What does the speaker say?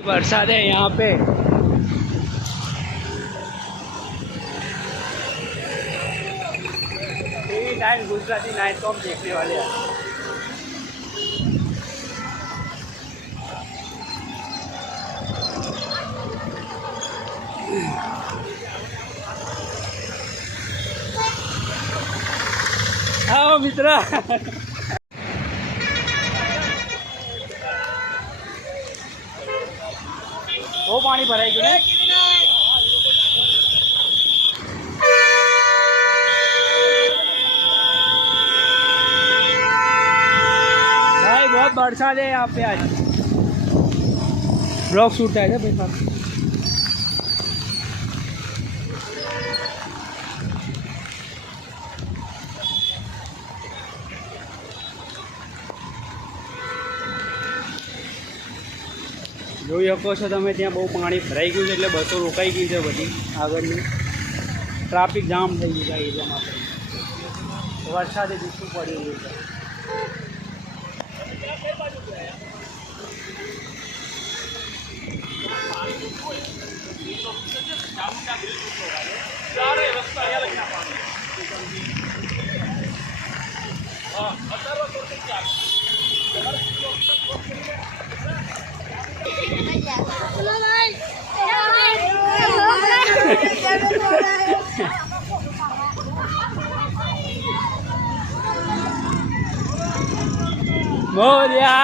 बरसात है यहाँ पे। टीवी 9 गुजराती 9 को हम देखने वाले हैं। आओ मित्रा। वो पानी भराई गયું ને भाई बहुत बरसात है यहाँ पे। आज ब्लॉग शूट है भाई साहब। જોઈ શકો છો તમે ત્યાં બહુ પાણી ભરાઈ ગયું છે એટલે બસો રોકાઈ ગઈ છે બધી આગળની ટ્રાફિક જામ થઈ ગયું છે એરિયા માટે વરસાદે જૂઠું પડી ગયું છે। मोरिया।